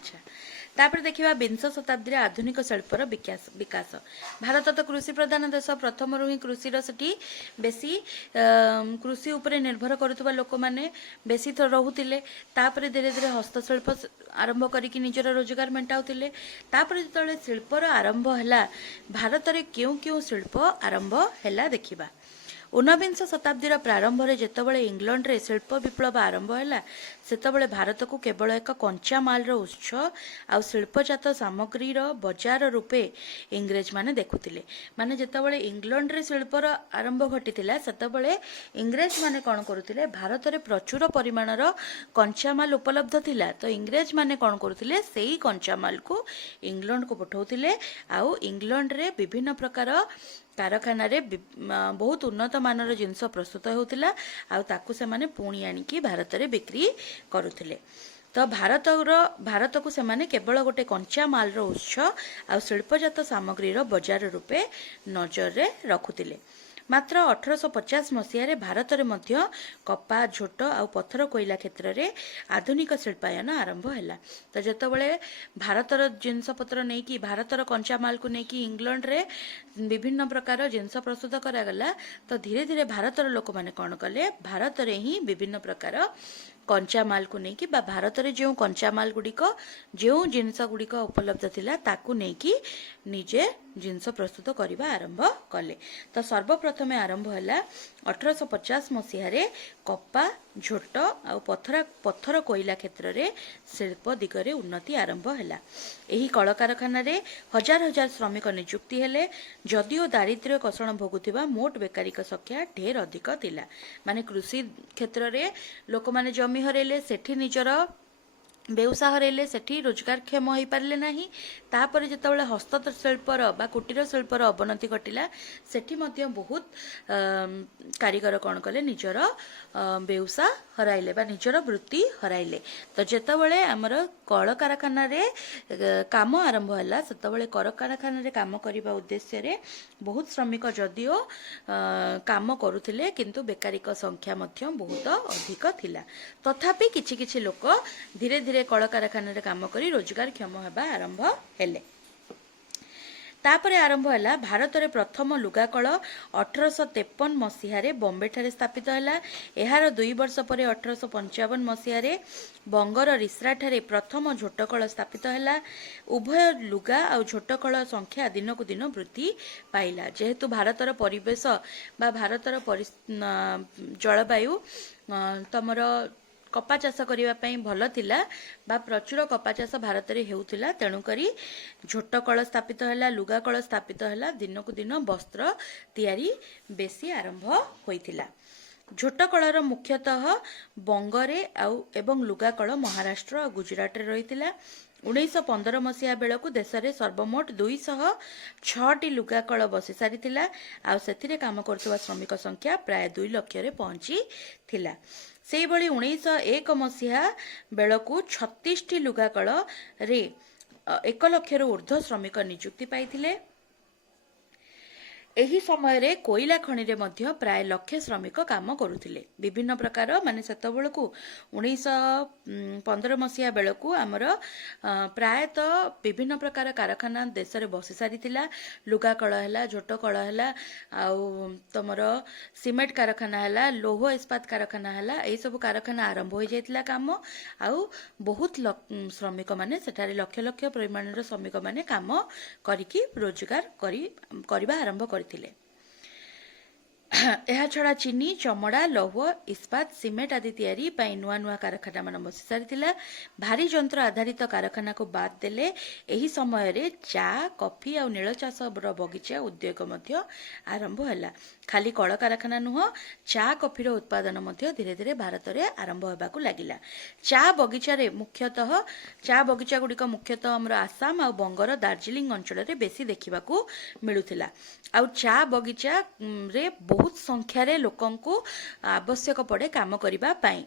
अच्छा तापर देखिबा विंश शताब्दी आधुनिक शिल्पर विकास भारत तो कृषि प्रधान देश प्रथम ही कृषि सेठी बेसी कृषि उपरे निर्भर करुवा लोक मैंने बेसी रहुतिले तापर धीरे धीरे हस्तशिल्प आरंभ करिकी निजर रोजगार मेंटाउतिले तापर जितले शिल्पर आरंभ हैला भारत रे क्यों क्यों शिल्प आरंभ हैला देखिबा ऊनविंश शताब्दीर प्रारंभ में जितेबाला इंग्लैंड रे शिल्प विप्लव आरंभ है सेतबले भारत को केवल एक कंचा माल उत्स आउ शिल्पजात सामग्री बजार रूपे इंग्रेज माने देखुतिले माने जितेबाला इंग्लैंड रे शिल्पर आरंभ घटी सेतबले इंग्रेज माने कौन करुतिले भारत रे प्रचुर परिमाणर कंचा माल उपलब्ध थिला तो इंग्रेज माने कौन करुतिले सेही कंचा माल को इंग्लैंड को पठाउतिले आउ इंग्लैंड रे विभिन्न प्रकार कारखाना रे बहुत उन्नत मानर जिनस प्रस्तुत होतिला आउ ताकू से माने पुणी आनिकी भारत रे बिक्री करुथिले तो भारत को से माने केवल गोटे कंचा माल रो उत्स आउ शिल्पजात सामग्री रो बाजार रूपे नजर रे रखुतिले मात्र 1850 मसीह भारत में मध्य कपा झोट आ पत्थर कोईला क्षेत्र में आधुनिक शिल्पायन आरंभ है तो जितेबाला भारतर जिनपतर नहीं कि भारतर कंचा माल को लेकिन इंग्लैंड रे विभिन्न प्रकार जिनस प्रस्तुत करागला तो धीरे धीरे भारतर लोक मैंने कौन कले भारत में ही विभिन्न प्रकार कंचा माल को लेकिन भारत में जो कंचा माल गुड़िक जो जिनस गुड़िक उपलब्ध थिला ताकू नेकी निजे जिनस प्रस्तुत करने आरंभ कले तो सर्वप्रथमे आरंभ है 1850 मसीह कपा झोट आ पत्थर कोईला क्षेत्र में शिल्प दिगरे उन्नति आरंभ है यही कल कारखाना हजार हजार श्रमिक नियुक्ति हेले जदिओ दारिद्र्य कषण भोगुवा मोट बेकारिक संख्या ढेर अधिक थिला माने कृषि क्षेत्र में लोक माने जमी हरेले सेठी निजर व्यवसाय हरेले सेठी रोजगारक्षम हो पारे ना तापर जितेबाला हस्तशिल्पर बा कुटीर शिल्पर अवनति घटिला सेठी मध्य बहुत कारीगर कौन कले निजर व्यवसाय हराइले बा निजर वृत्ति हराइले तो जितेबाला आमर कल कारखाना काम आरंभ है सेतबले कल कारखाना काम करने उद्देश्य रे बहुत श्रमिक जदिओ काम करुथिले किंतु बेकारिक संख्या मध्य बहुत अधिक थिला तथापि किछि किछि लोक धीरे धीरे कल कारखाना काम करी रोजगार क्षम होगा आरंभ हेले तापरे आरंभ है भारत में प्रथम लुगाकल 1853 मसीह बॉम्बे ठारे स्थापित है यार 2 वर्ष पर 1855 मसीह बंगर रिसरा ठारे प्रथम झोटकल स्थापित है उभय लुगा और झोटकल संख्या दिन को दिन वृद्धि पाइला जेहेतु भारतर परिवेश बा भारतर जलवायु तमर कपा चाष करने भल थिला बा प्रचुर कपा चाष भारत में होउथिला तेणुकरी झोट कल स्थापित है लुगा कल स्थापित है दिन को दिन वस्त्र तैयारी बेसी आरंभ होइथिला झोट कलर मुख्यतः बंगरे एवं लुगा कल महाराष्ट्र और गुजरात रे रहिथिला 1915 मसीहा बेलू देश में सर्वमोट 206 लुगा कल बसी सारी से काम कर श्रमिक संख्या प्राय 2 लाख रे पहुंची थिला से भली 1901 मसीहा बेलू 36 लुगा कल रे 1 लाख ऊर्ध्व श्रमिक नियुक्ति पाइथिले एही समय रे कोयला खनि रे मध्य प्राय लक्षे श्रमिक काम करुथिले विभिन्न प्रकार माने सेतबेलकू 1915 मसीहा बेलकू आमर प्रायत विभिन्न प्रकार कारखाना देश रे बसी सारिथिला लुगा कल हैला झोट कल हैला आउ तमर सीमेंट कारखाना हैला लोह इस्पात कारखाना हैला एई सब कारखाना आरंभ हो जाइतिला काम आउ बहुत श्रमिक माने सेठारे लक्ष लक्ष परिमाण रे श्रमिक माने काम करिकी रोजगार करबा आरंभ करथिले यह छड़ा चीनी चमड़ा लौह इस्पात सीमेंट आदि तैयारी पाई नुआ नुआ कारखाना मान बसी सारी भारी जंत्र आधारित कारखाना को बाद देले एही समय रे चा कॉफी और नील चाष बगीचा उद्योग मध्य आरंभ है खाली कल कारखाना नुह चा कॉफी उत्पादन मध्य धीरे धीरे भारत में आरंभ होगा लगिला चा बगीचा रे मुख्यतः चा बगीचा गुड़िक मुख्यतः आमर आसाम और बंगर दार्जिलिंग अंचल में बेसी देखा मिलूला आउ चा बगीचा रे बहुत संख्यार लोकंकु आवश्यक पड़े काम करिबा पाई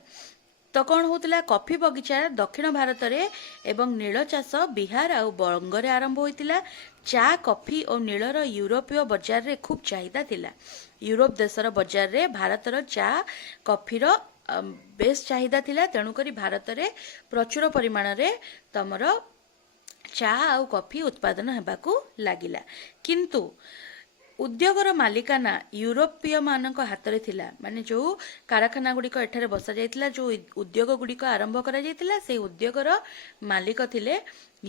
तो कौन होता कॉफी बगीचा दक्षिण भारत में एवं नील चाष बिहार और बंगरे आरंभ होता चा कॉफी और नीलर यूरोपीय बजार रे खूब चाहिदा थिला यूरोप देशर बजार रे भारतर चा कॉफीर बेस चाहिदा थिला तेणुकरी भारत रे प्रचुर परिमाण रे तमर चा आउ कॉफी उत्पादन हेबाकू लागिला किंतु उद्योगर मालिकाना यूरोपीय मानक हाथ में थिला माने जो कारखाना गुड़िक एठारे बसा जाइतिला जो उद्योग गुड़िक आरंभ करा जाइतिला से उद्योगर मालिक थिले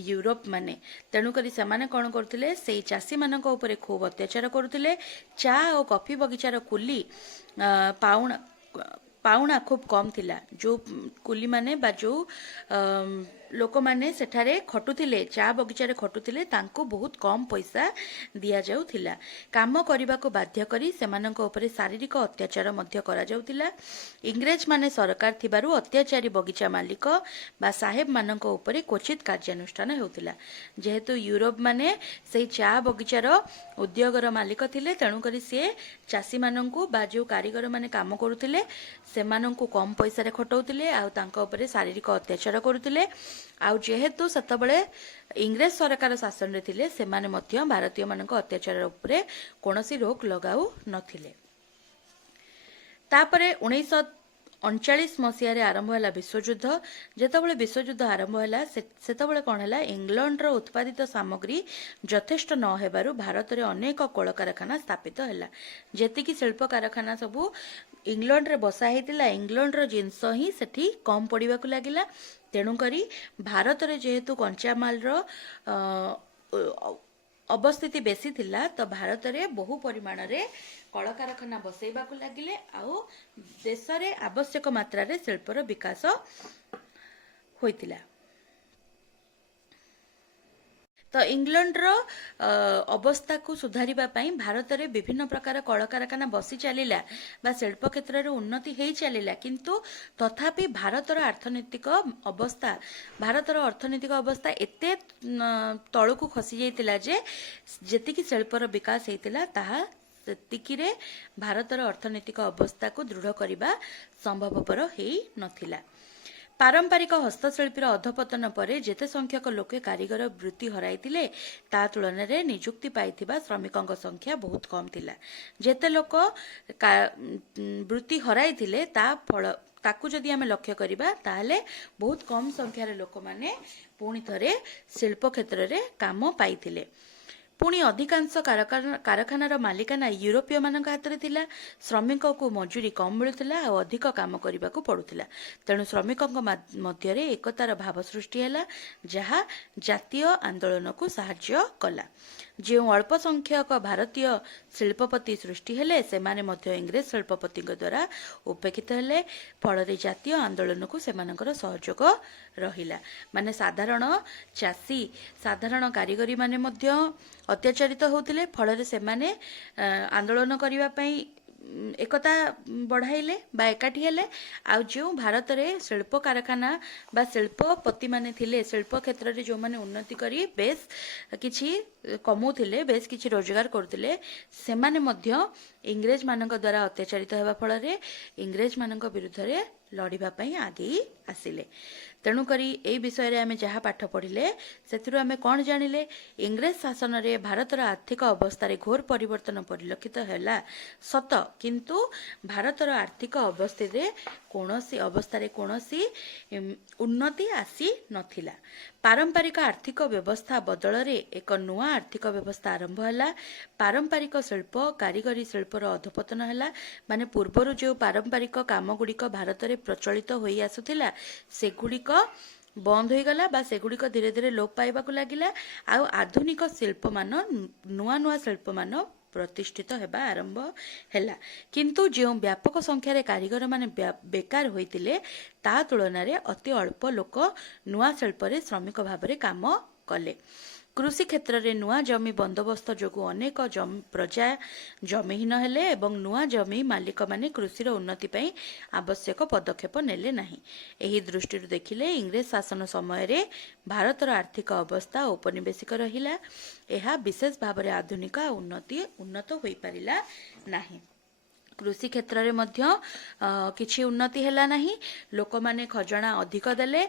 यूरोप माने तेणुकरी सेमाने कौन करथिले से चासी मानक उपरे खूब अत्याचार करुथिले चा और कॉफी बगीचार कुली पाउणा पाउणा खूब कम थिला जो कुली माने बा जो लोक माने सेठारे खटुथिले चा बगीचारे खटुथिले तांको बहुत कम पैसा दिया जाउथिला काम करबा को बाध्य करी सेमानक उपरे शारीरिक अत्याचार मध्य करा जाउथिला इंग्रेज माने सरकार थिबारु अत्याचारी बगीचा मालिक बा साहेब मानक उपरे क्वचित कार्यानुष्ठान हेउथिला जेहेतु यूरोप माने सेई चा बगीचार उद्योगर मालिक थिले तेणु करी से चासी मानंकु बा जो कारीगर माने काम करुथिले सेमानंकु कम पैसा रे खटौथिले आ तांका उपरे शारीरिक अत्याचार करुथिले आउ जेहेतु सतबळे इंग्रेज सरकार शासन रे थिले सेमाने मध्य भारतीय मानक अत्याचार उपरे कोनोसी रोक लगाउ नथिले तापरे 1939 मसीह आरंभ है विश्वयुद्ध जितेबाला विश्वयुद्ध आरंभ है सेतबले कौन है इंग्लैंड रो उत्पादित सामग्री यथेष्ट न हेबारु भारत रे अनेक कल कारखाना स्थापित है जेतिकी शिल्प कारखाना सबू इंग्लैंड रे बसा हेतिला इंग्लैंड रो जिनस ही सेठी कम पड़िबा को लागिला तेणुकरी भारत रे जेहेतु कंचामाल रो अवस्थिति बेसी थिला तो भारत रे बहु परिमाण रे कल कारखाना बसैबा को लागिले आउ देश रे आवश्यक मात्रा रे शिल्पर विकास होइतिला तो इंग्लैंड रो अवस्था को सुधारिबा पई भारत रे विभिन्न प्रकार कल कारखाना बसी चलिला बा शिल्प क्षेत्र रे उन्नति हेई चलिला किंतु तथापि भारत रो अर्थनैतिक अवस्था एते तळकु खसी जाइतिला जे जेतिकी शिल्पर विकास हेइतिला ताहा सेतिकी रे भारत रो अर्थनैतिक अवस्था को दृढ़ करिबा संभवपर हेई नथिला पारंपरिक हस्तशिल्पीर अधपतन परे जेते संख्यक लोके कारीगर वृत्ति हराइतिले ता तुलन रे नियुक्ति पाइथिबा श्रमिकक संख्या बहुत कम थिला जेते लोक वृत्ति हराइतिले ता फल ताकू जदि आमे लक्ष्य करिबा ताहले बहुत कम संख्यार लोक माने पुणी थरे शिल्प क्षेत्र रे काम पाइथिले पुणी अधिकांश कारखानार मालिकाना यूरोपीय मानक हाथ में थिला श्रमिक को मजूरी कम मिलुथिला और अधिक काम करने को पड़ुथिला तेणु श्रमिकों मध्य एकतार भाव सृष्टि हैला जहा जातीय आंदोलन को सहाय्य कला जो अल्प संख्यक भारतीय शिल्पपति सृष्टि हेले सेमाने मध्य इंग्रेज शिल्पपति द्वारा उपेक्षित हेले फल जातीय आंदोलन को सेमानकर सहयोग रहिला माने साधारण चासी साधारण कारीगरी माने मध्य अत्याचारित होउथिले फल सेमाने आंदोलन करिबा पई एकता बढ़ाइले बा एकाठी हेले आ जो भारत रे शिल्प कारखाना बा शिल्पपति माने थिले शिल्प क्षेत्र रे जो माने उन्नति करी बेस किछि कमौथिले बेस किछि रोजगार करथिले सेमाने मध्य इंग्रेज मानक द्वारा अत्याचारित हेबा फल रे इंग्रेज मानक विरुद्ध रे लड़िबा पई आगे आसिले तेणुकरी ए विषय रे आमे जहा पाठ पढ़िले सेथिरु आमे कोन जानिले इंग्रेज शासन रे भारतर आर्थिक अवस्था रे घोर परिवर्तन परिलक्षित हैला सत किंतु भारतर आर्थिक अवस्था रे कोनोसी उन्नति आसी नथिला पारंपरिक आर्थिक व्यवस्था बदल रे एक नुआ आर्थिक व्यवस्था आरंभ हैला पारंपरिक शिल्प कारीगरी शिल्पर अधपतन हैला माने पूर्वरु जो पारंपरिक काम गुड़िक भारत रे प्रचलित होई आसुथिला सेगुड़िक बंद हो गला बा सेगुड़िक धीरे धीरे लोप पाइबा को लागिला आ आधुनिक शिल्प मान नुआ शिल्प मान प्रतिष्ठित हेबा आरंभ हैला किंतु जो व्यापक संख्यार कारीगर माने बेकार होइतिले ता तुलन रे अति अल्प लोक नुआ शिल्प रे श्रमिक भाव रे काम कले कृषि क्षेत्र में नुआ जमी बंदोबस्त जोगु अनेक प्रजा जमीहीन हेले एवं नुआ जमी मालिक माने कृषिर उन्नति पई आवश्यक पदक्षेप नेले नाही एही दृष्टि देखिले इंग्रेज शासन समय रे भारतर आर्थिक अवस्था औपनिवेशिक रहिला एहा विशेष भाव रे आधुनिक उन्नत होई परिला नाही कृषि क्षेत्र रे मध्य किछि उन्नति हैला नाही लोक माने खजणा अधिक देले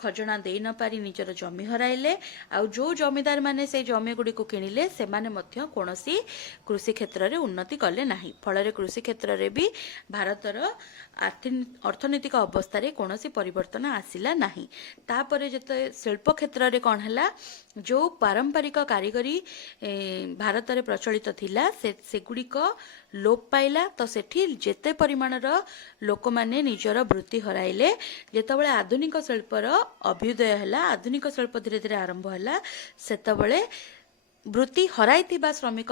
खजणा देई न पारी निजर जमी हराइले आ जो जमीदार माने से जमी गुडी को किनिले से माने मध्य कोनोसी कृषि क्षेत्र रे उन्नति कले नाही फल रे कृषि क्षेत्र रे भी भारतर अर्थनैतिक अवस्था रे कोनोसी परिवर्तन आसिला नाही तापरे जते शिल्प क्षेत्र रे कोन हैला जो पारंपरिक कारीगरी भारत रे प्रचलित थिला से गुडी को लोप पाइला तो सेठी जेते परिमाणर लोक माने निजर वृत्ति हराइले जेतेबेले आधुनिक शिल्पर अभ्युदय हैला आधुनिक शिल्प धीरे धीरे आरंभ हैला सेतेबेले वृत्ति हराइथिबा श्रमिक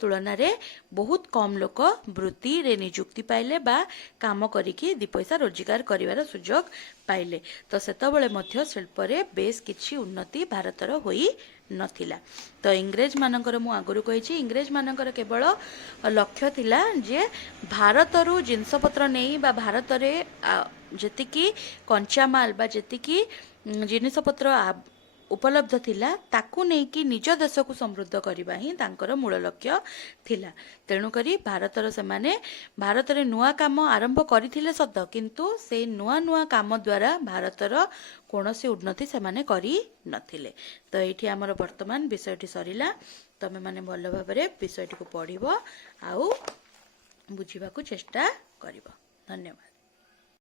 तुलन में बहुत कम लोक वृत्ति रे नियुक्ति पाइले बा काम करिकी दि पैसा रोजगार करिवार सुजोग पाइले तो सेतेबेले मध्य शिल्प रे बेस किछि उन्नति भारतर होई नथिला तो इंग्रेज मानकर मु आगुरु कहिछि इंग्रेज मानकर केवल लक्ष्य थिला जे भारतरु जिनसपत्र नेई बा भारत रे जेतिकी कंचा माल बा जेतिकी जिनिसपत्र उपलब्ध थिला ताकू नहीं कि निज देश को समृद्ध करबा ही तांकर मूल लक्ष्य थिला तेणु करी भारतर से माने भारत रे नुआ काम आरंभ करथिले सद किंतु से नुआ नुआ काम द्वारा भारतर कोनोसी उन्नति से माने करी नथिले तो एठी हमर वर्तमान विषयटी सरिला तमे माने भल भाबरे विषयटी को पढिबो आउ बुझिबा को चेष्टा करिबो धन्यवाद।